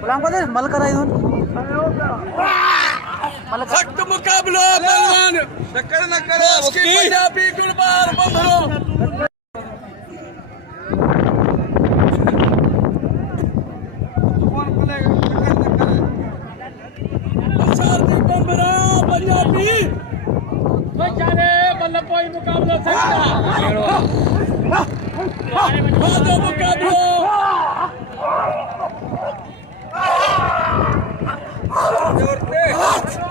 गुलाम को दे मल कर आई सख्त मुकाबला पहलवान टक्कर न करे उसकी पंजाबी गुलबार बंधरो शादी बंबरा पंजाबी बेचारे मतलब कोई मुकाबला सकता बादो मुकाबला जोर से